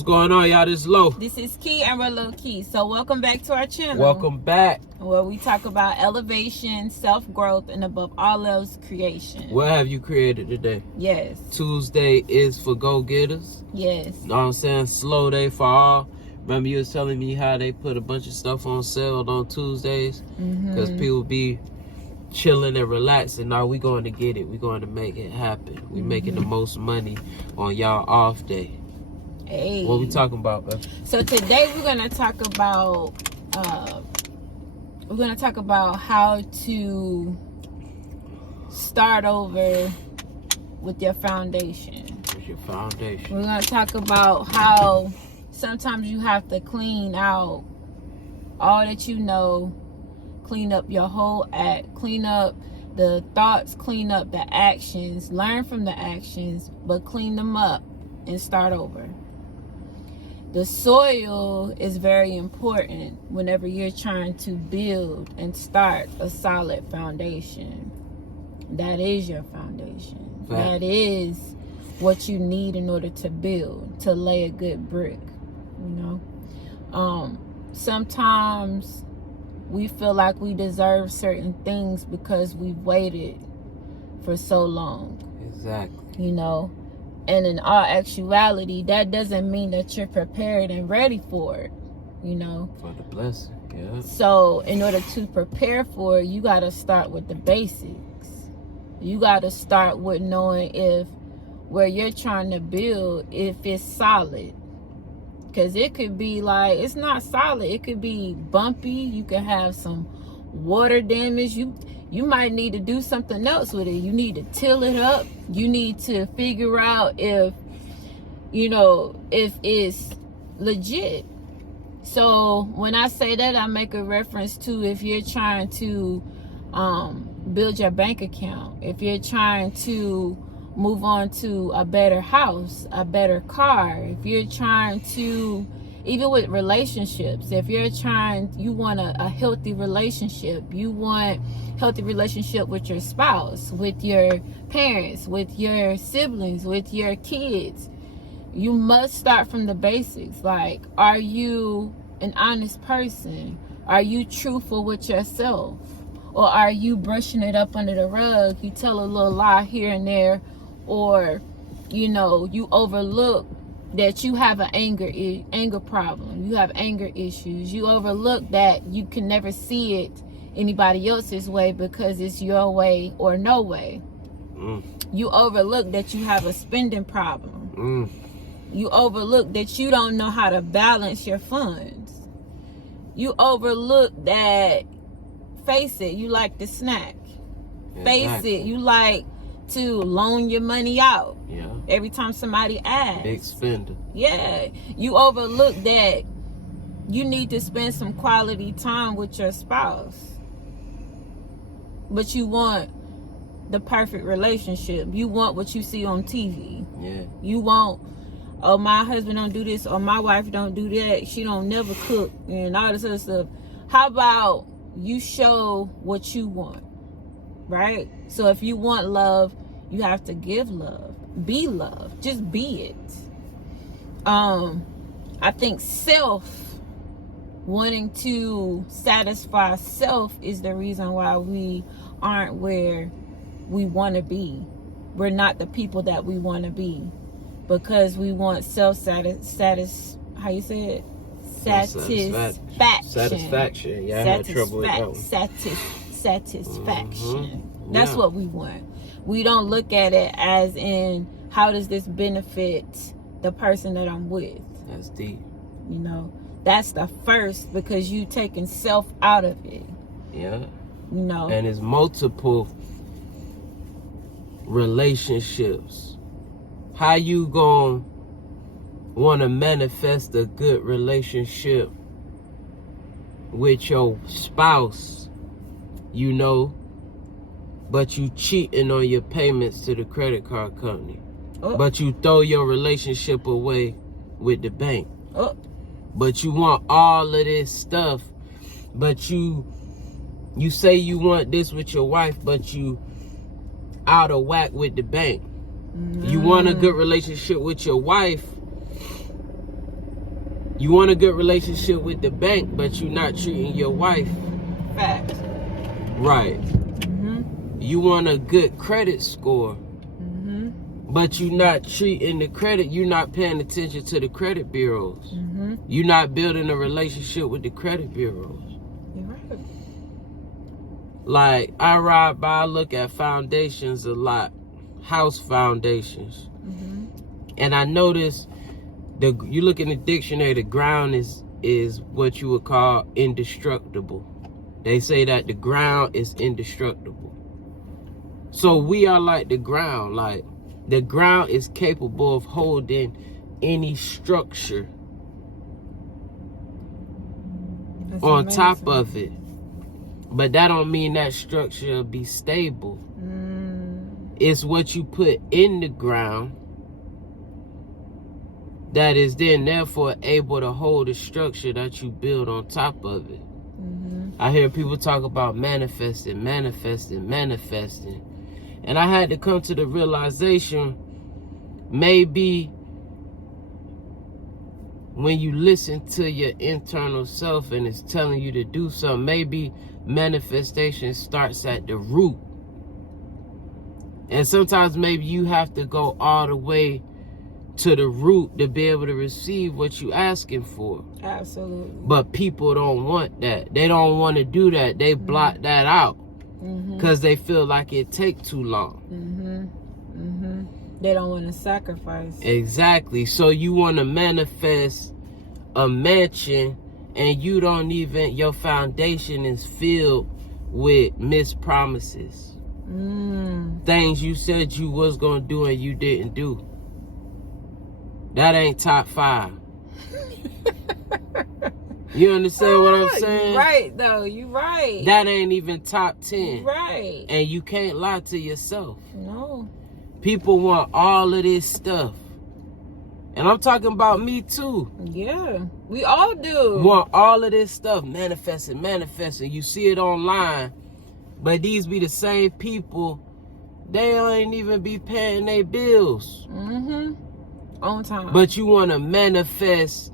What's going on, y'all? This is Lo. This is Key and we're Lil Key. So welcome back to our channel. Welcome back. Where we talk about elevation, self-growth, and above all else, creation. What have you created today? Yes. Tuesday is for go-getters. Yes. Know what I'm saying? Slow day for all. Remember you was telling me how they put a bunch of stuff on sale on Tuesdays? Because people be chilling and relaxing. Now we going to get it. We going to make it happen. We making the most money on y'all off day. Hey. What we talking about, man? So today we're gonna talk about how to start over with your foundation. What's your foundation? We're gonna talk about how sometimes you have to clean out all that you know, clean up your whole act, clean up the thoughts, clean up the actions, learn from the actions, but clean them up and start over. The soil is very important whenever you're trying to build and start a solid foundation. That is your foundation. Right. That is what you need in order to build, to lay a good brick, you know? Sometimes we feel like we deserve certain things because we've waited for so long. Exactly. You know? And in all actuality, that doesn't mean that you're prepared and ready for it, you know? For the blessing, yeah. So in order to prepare for it, you got to start with the basics. You got to start with knowing if where you're trying to build, if it's solid. Because it could be like, it's not solid. It could be bumpy. You could have some water damage. You might need to do something else with it. You need to till it up. You need to figure out if, you know, if it's legit. So when I say that, I make a reference to if you're trying to build your bank account, if you're trying to move on to a better house, a better car, if you're trying to, even with relationships, if you're trying, you want a healthy relationship, you want healthy relationship with your spouse, with your parents, with your siblings, with your kids, you must start from the basics. Like, are you an honest person? Are you truthful with yourself? Or are you brushing it up under the rug? You tell a little lie here and there, or, you know, you overlook that you have an anger problem. You have anger issues. You overlook that you can never see it anybody else's way because it's your way or no way. You overlook that you have a spending problem. You overlook that you don't know how to balance your funds. You overlook that, face it, you like to snack. Face it, you like to loan your money out. Yeah. Every time somebody asks. Big spender. Yeah. You overlook that you need to spend some quality time with your spouse. But you want the perfect relationship. You want what you see on TV. Yeah. You want, oh, my husband don't do this, or my wife don't do that. She don't never cook and all this other stuff. How about you show what you want, right? So if you want love, you have to give love. Be love. Just be it. I think wanting to satisfy self is the reason why we aren't where we want to be. We're not the people that we want to be because we want how you say it? Satisfaction. Yeah, I had trouble with that one. Satisfaction. That's what we want. We don't look at it as in, how does this benefit the person that I'm with? That's deep. You know, that's the first, because you taking self out of it. Yeah. You know. And it's multiple relationships. How you gonna want to manifest a good relationship with your spouse, you know, but you cheating on your payments to the credit card company? But you throw your relationship away with the bank. But you want all of this stuff, but you say you want this with your wife, but you out of whack with the bank. You want a good relationship with your wife, You want a good relationship with the bank, but you're not treating your wife. Fact. Right. Mm-hmm. You want a good credit score. Mm-hmm. But you're not treating the credit. You're not paying attention to the credit bureaus. Mm-hmm. You're not building a relationship with the credit bureaus. You're right. Like, I ride by, I look at foundations a lot. House foundations. Mm-hmm. And I notice, you look in the dictionary, the ground is what you would call indestructible. They say that the ground is indestructible. So we are like the ground. Like, the ground is capable of holding any structure That's on amazing. top of it. But that don't mean that structure will be stable. It's what you put in the ground that is then therefore able to hold the structure that you build on top of it. Mm-hmm. I hear people talk about manifesting. And I had to come to the realization, maybe when you listen to your internal self and it's telling you to do something, maybe manifestation starts at the root. And sometimes maybe you have to go all the way to the root to be able to receive what you're asking for. Absolutely. But people don't want that. They don't want to do that. They block that out because they feel like it take too long. They don't want to sacrifice. Exactly. So you want to manifest a mansion and you don't even, your foundation is filled with missed promises. Things you said you was going to do and you didn't do. That ain't top 5. You understand what I'm saying? You right, though. You right. That ain't even top 10. You right. And you can't lie to yourself. No. People want all of this stuff. And I'm talking about me too. Yeah. We all do. Want all of this stuff. Manifesting. You see it online. But these be the same people. They ain't even be paying their bills. On time. But you want to manifest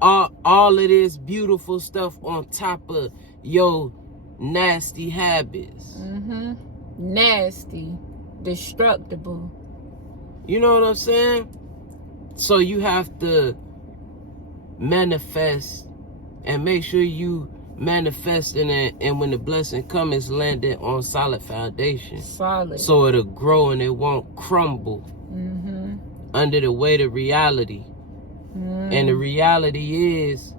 all of this beautiful stuff on top of your nasty habits. Nasty. Destructible. You know what I'm saying? So you have to manifest and make sure you manifesting it, and when the blessing comes, it's landed on solid foundation. Solid. So it'll grow and it won't crumble under the weight of reality. And the reality is,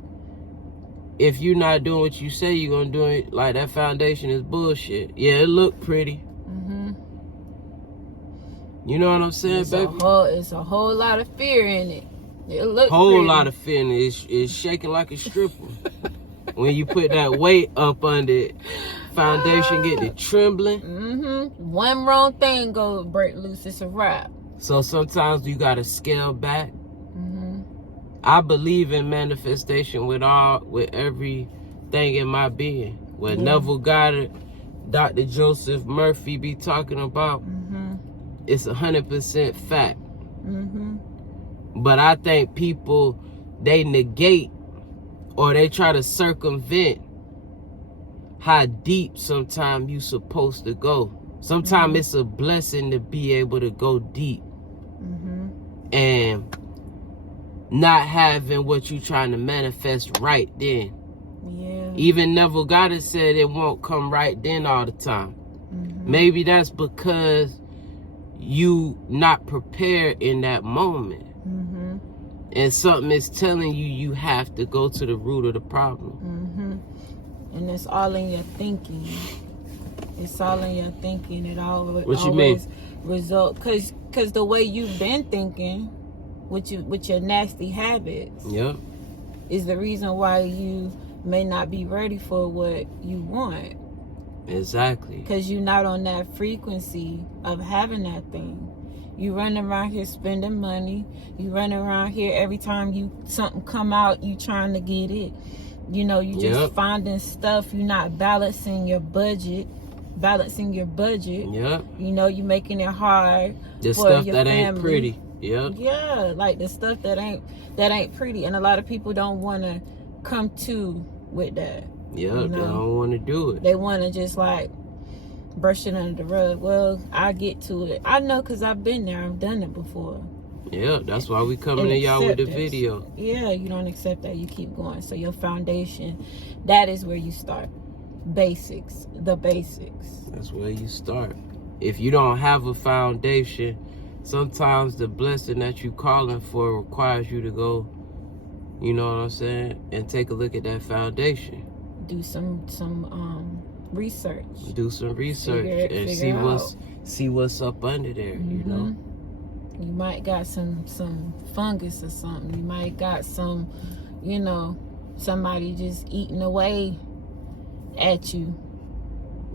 if you're not doing what you say you're gonna do, it like that foundation is bullshit. Yeah, it look pretty. You know what I'm saying, baby? It's a whole lot of fear in it. It look whole pretty. lot of fear in it. It's shaking like a stripper. When you put that weight up under it, foundation get to trembling. One wrong thing go break loose, it's a wrap. So sometimes you gotta scale back. I believe in manifestation with everything in my being. What Neville Goddard, Dr. Joseph Murphy be talking about, it's 100% fact. But I think people, they negate or they try to circumvent how deep sometimes you supposed to go. Sometimes it's a blessing to be able to go deep and not having what you trying to manifest right then. Even Neville Goddard said it won't come right then all the time. Maybe that's because you not prepared in that moment. And something is telling you you have to go to the root of the problem. And it's all in your thinking. It's all in your thinking. It always What you mean? Result because the way you've been thinking with your nasty habits is the reason why you may not be ready for what you want. Exactly. Because you're not on that frequency of having that thing. You run around here spending money. You run around here every time something come out, you trying to get it. You know, you just finding stuff. You're not balancing your budget. You know, you making it hard the for stuff your that family. ain't pretty. Yep. Yeah, like the stuff that ain't pretty, and a lot of people don't want to come to with that. Yep, you they know? don't want to do it. They want to just like brush it under the rug. Well, I get to it. I know because I've been there. I've done it before. Yeah, that's why we coming to y'all with the video. Yeah, you don't accept that. You keep going. So your foundation, that is where you start. Basics, the basics. That's where you start. If you don't have a foundation, sometimes the blessing that you calling for requires you to go, you know what I'm saying, and take a look at that foundation. Do some research. Do some research and see what's up under there. You know. You might got some fungus or something. You might got some, somebody just eating away at you.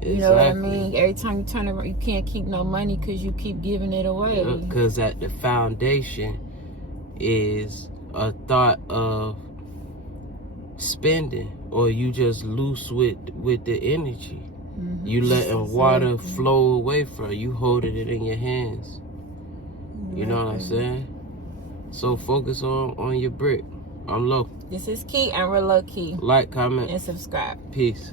You know what I mean? Every time you turn around, you can't keep no money because you keep giving it away. Because at the foundation is a thought of spending, or you just loose with the energy. You letting water flow away from you, holding it in your hands. You know what I'm saying? So focus on your brick. I'm low. This is Key, and we're low key. Like, comment, and subscribe. Peace.